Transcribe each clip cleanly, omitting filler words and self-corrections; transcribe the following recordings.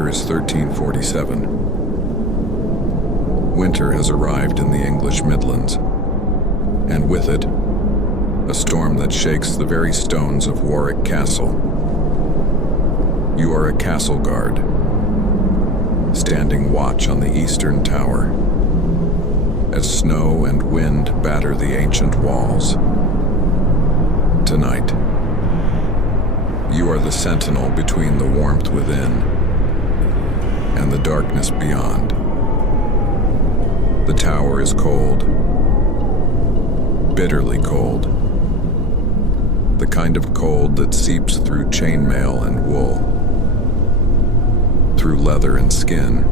year is 1347. Winter has arrived in the English Midlands, and with it, a storm that shakes the very stones of Warwick Castle. You are a castle guard, standing watch on the eastern tower, as snow and wind batter the ancient walls. Tonight, you are the sentinel between the warmth within and the darkness beyond. The tower is cold, bitterly cold, the kind of cold that seeps through chainmail and wool, through leather and skin,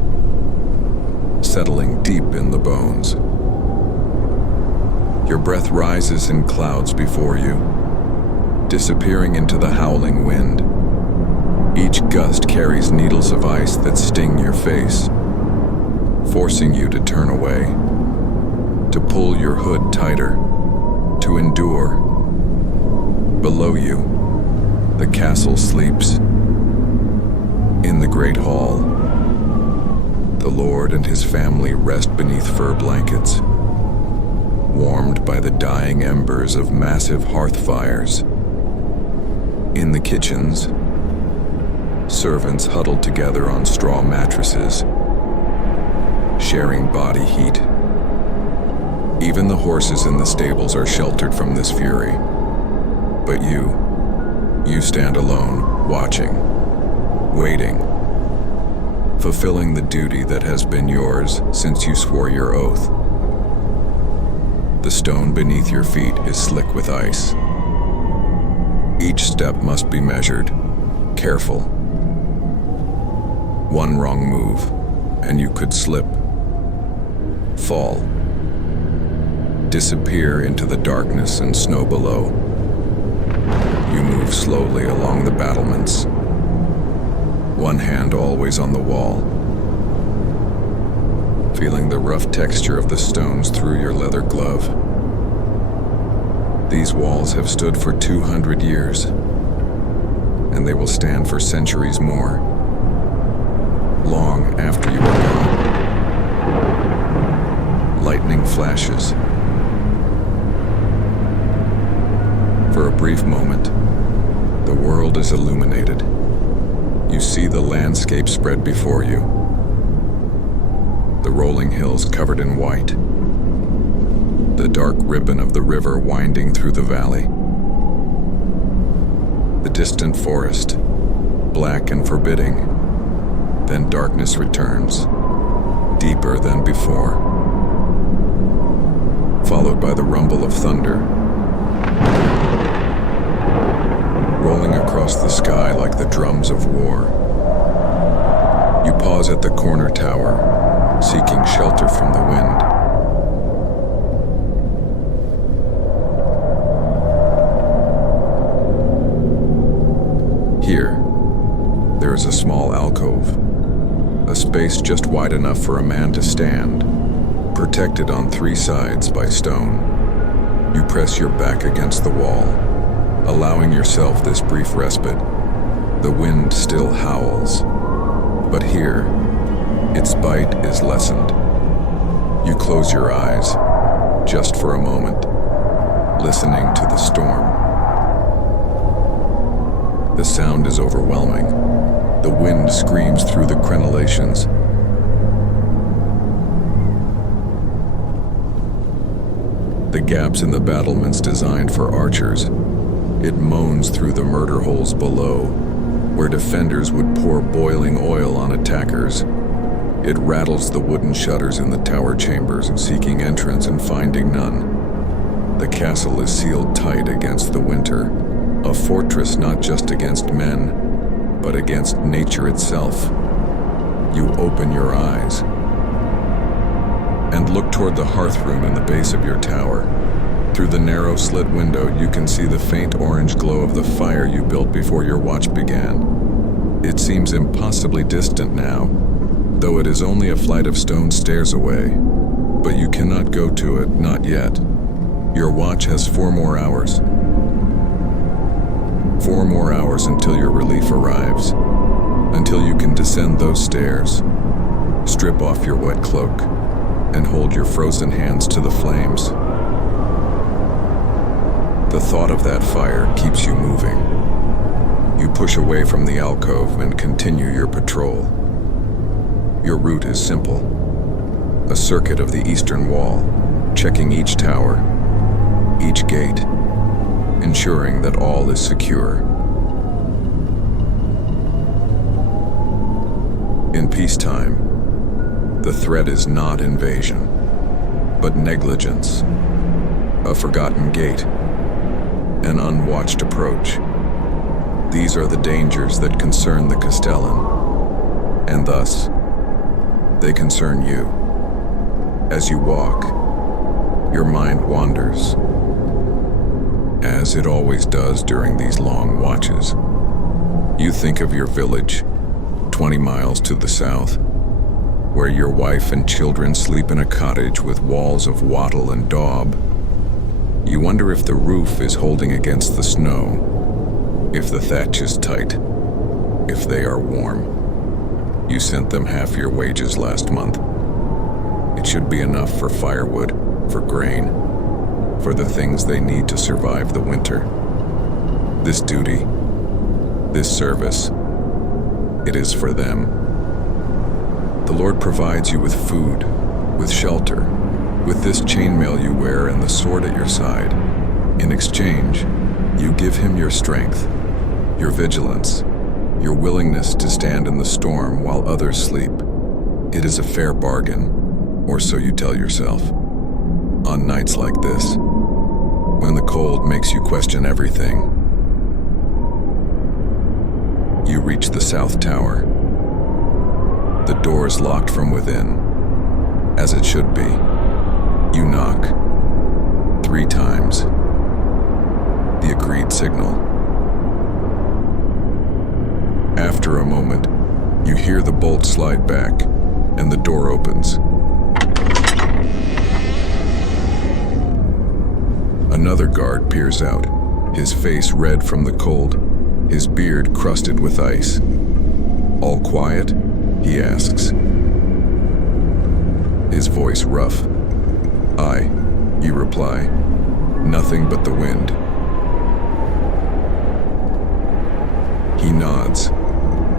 settling deep in the bones. Your breath rises in clouds before you, disappearing into the howling wind. Each gust carries needles of ice that sting your face, forcing you to turn away, to pull your hood tighter, to endure. Below you, the castle sleeps. In the great hall, the Lord and his family rest beneath fur blankets, warmed by the dying embers of massive hearth fires. In the kitchens, servants huddled together on straw mattresses, sharing body heat. Even the horses in the stables are sheltered from this fury. But you stand alone, watching, waiting, fulfilling the duty that has been yours since you swore your oath. The stone beneath your feet is slick with ice. Each step must be measured, careful. One wrong move, and you could slip, fall, disappear into the darkness and snow below. You move slowly along the battlements, one hand always on the wall, feeling the rough texture of the stones through your leather glove. These walls have stood for 200 years, and they will stand for centuries more, long after you are gone. Lightning flashes. For a brief moment, the world is illuminated. You see the landscape spread before you, the rolling hills covered in white, the dark ribbon of the river winding through the valley, the distant forest, black and forbidding. Then darkness returns, deeper than before, followed by the rumble of thunder, rolling across the sky like the drums of war. You pause at the corner tower, seeking shelter from the wind. Here, there is a small alcove, a space just wide enough for a man to stand, protected on three sides by stone. You press your back against the wall, allowing yourself this brief respite. The wind still howls, but here, its bite is lessened. You close your eyes, just for a moment, listening to the storm. The sound is overwhelming. The wind screams through the crenellations. The gaps in the battlements designed for archers. It moans through the murder holes below, where defenders would pour boiling oil on attackers. It rattles the wooden shutters in the tower chambers, seeking entrance and finding none. The castle is sealed tight against the winter, a fortress not just against men, but against nature itself. You open your eyes and look toward the hearth room in the base of your tower. Through the narrow slit window, you can see the faint orange glow of the fire you built before your watch began. It seems impossibly distant now, though it is only a flight of stone stairs away. But you cannot go to it, not yet. Your watch has 4 more hours. 4 more hours until your relief arrives. until you can descend those stairs, strip off your wet cloak, and hold your frozen hands to the flames. The thought of that fire keeps you moving. You push away from the alcove and continue your patrol. Your route is simple: a circuit of the eastern wall, checking each tower, each gate, ensuring that all is secure. In peacetime, the threat is not invasion, but negligence, a forgotten gate, an unwatched approach. These are the dangers that concern the Castellan, and thus, they concern you. As you walk, your mind wanders, as it always does during these long watches. You think of your village, 20 miles to the south, where your wife and children sleep in a cottage with walls of wattle and daub. You wonder if the roof is holding against the snow, if the thatch is tight, if they are warm. You sent them half your wages last month. It should be enough for firewood, for grain, for the things they need to survive the winter. This duty, this service, it is for them. The Lord provides you with food, with shelter, with this chainmail you wear and the sword at your side. In exchange, you give him your strength, your vigilance, your willingness to stand in the storm while others sleep. It is a fair bargain, or so you tell yourself. On nights like this, when the cold makes you question everything, you reach the south tower. The door is locked from within, as it should be. You knock 3 times. The agreed signal. After a moment, you hear the bolt slide back, and the door opens. Another guard peers out, his face red from the cold, his beard crusted with ice. "All quiet?" he asks. His voice rough. "Aye," you reply. "Nothing but the wind." He nods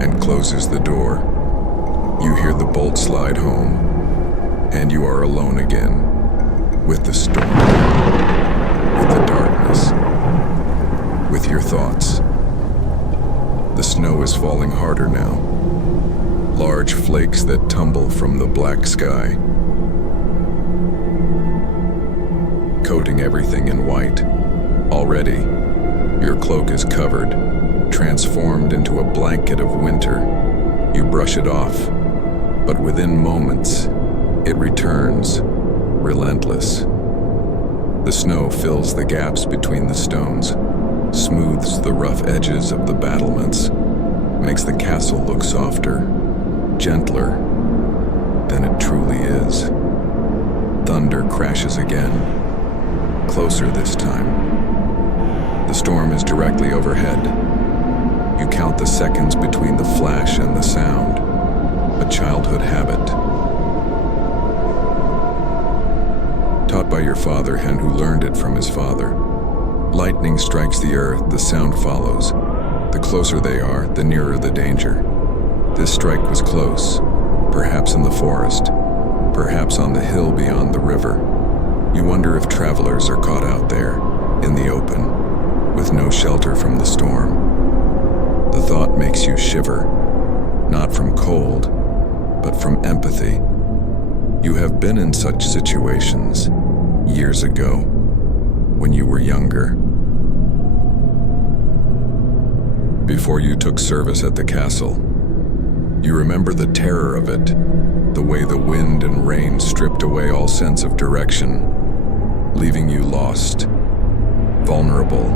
and closes the door. You hear the bolt slide home, and you are alone again, with the storm, with the darkness, with your thoughts. The snow is falling harder now, large flakes that tumble from the black sky, coating everything in white. Already, your cloak is covered, transformed into a blanket of winter. You brush it off, but within moments, it returns, relentless. The snow fills the gaps between the stones, smooths the rough edges of the battlements, makes the castle look softer, gentler than it truly is. Thunder crashes again, closer this time. The storm is directly overhead. You count the seconds between the flash and the sound, a childhood habit. Taught by your father and who learned it from his father. Lightning strikes the earth, the sound follows. The closer they are, the nearer the danger. This strike was close, perhaps in the forest, perhaps on the hill beyond the river. You wonder if travelers are caught out there, in the open, with no shelter from the storm. The thought makes you shiver, not from cold, but from empathy. You have been in such situations years ago, when you were younger. Before you took service at the castle, you remember the terror of it, the way the wind and rain stripped away all sense of direction, leaving you lost, vulnerable.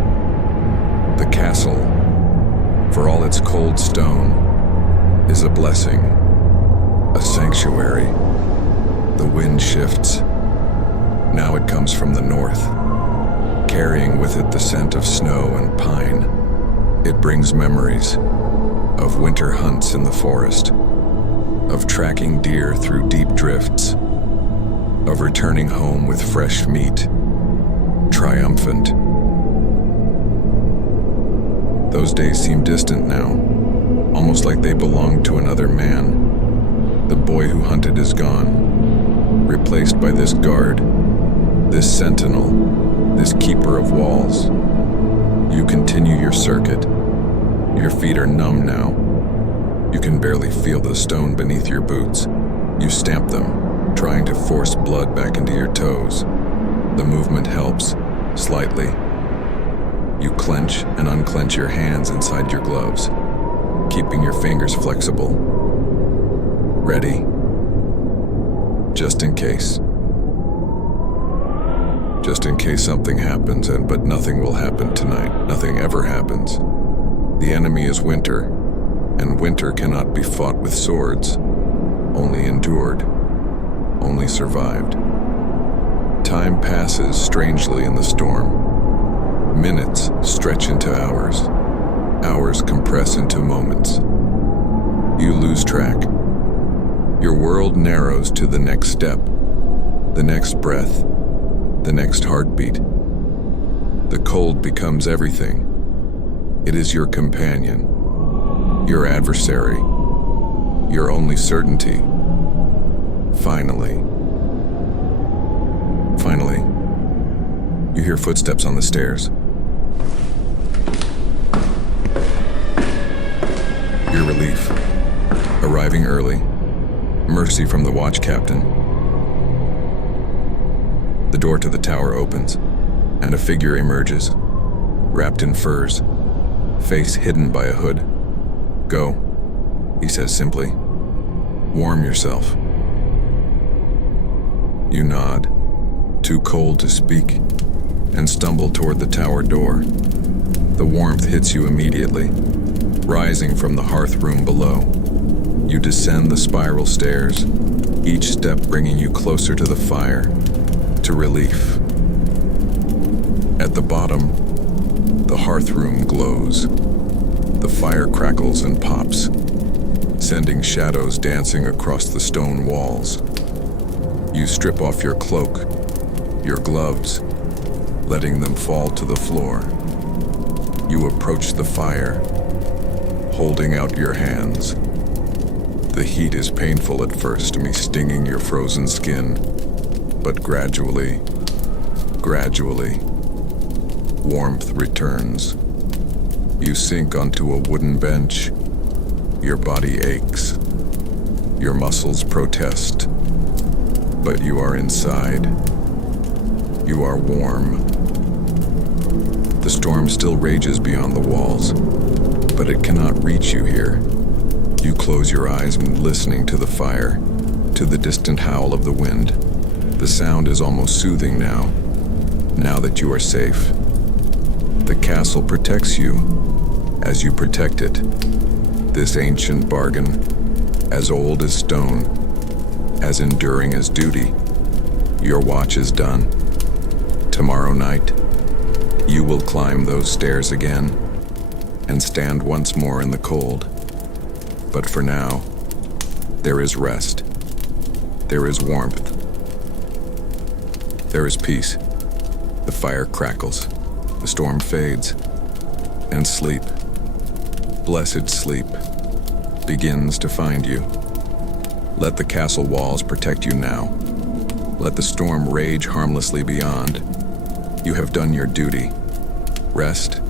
The castle, for all its cold stone, is a blessing, a sanctuary. The wind shifts. Now it comes from the north, carrying with it the scent of snow and pine. It brings memories, of winter hunts in the forest, of tracking deer through deep drifts, of returning home with fresh meat, triumphant. Those days seem distant now, almost like they belonged to another man. The boy who hunted is gone, replaced by this guard, this sentinel, this keeper of walls. You continue your circuit. Your feet are numb now. You can barely feel the stone beneath your boots. You stamp them, trying to force blood back into your toes. The movement helps, slightly. You clench and unclench your hands inside your gloves, keeping your fingers flexible. Ready? Just in case. Just in case something happens, but nothing will happen tonight. Nothing ever happens. The enemy is winter, and winter cannot be fought with swords, only endured, only survived. Time passes strangely in the storm. Minutes stretch into hours. Hours compress into moments. You lose track. Your world narrows to the next step, the next breath, the next heartbeat. The cold becomes everything. It is your companion, your adversary, your only certainty. Finally, you hear footsteps on the stairs. Your relief, arriving early, mercy from the watch captain. The door to the tower opens, and a figure emerges, wrapped in furs, face hidden by a hood. Go, he says simply. Warm yourself. You nod, too cold to speak, and stumble toward the tower door. The warmth hits you immediately, rising from the hearth room below. You descend the spiral stairs, each step bringing you closer to the fire, to relief. At the bottom, the hearth room glows. The fire crackles and pops, sending shadows dancing across the stone walls. You strip off your cloak, your gloves, letting them fall to the floor. You approach the fire, holding out your hands. The heat is painful at first, stinging your frozen skin, but gradually, warmth returns. You sink onto a wooden bench. Your body aches. Your muscles protest. But you are inside. You are warm. The storm still rages beyond the walls, but it cannot reach you here. You close your eyes, listening to the fire, to the distant howl of the wind. The sound is almost soothing now that you are safe. The castle protects you, as you protect it. This ancient bargain, as old as stone, as enduring as duty. Your watch is done. Tomorrow night, you will climb those stairs again and stand once more in the cold. But for now, there is rest. There is warmth. There is peace. The fire crackles. The storm fades. And sleep, blessed sleep, begins to find you. Let the castle walls protect you now. Let the storm rage harmlessly beyond. You have done your duty. Rest,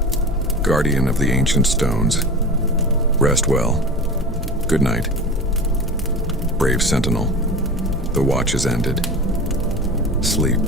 guardian of the ancient stones. Rest well. Good night. Brave sentinel. The watch is ended. Sleep.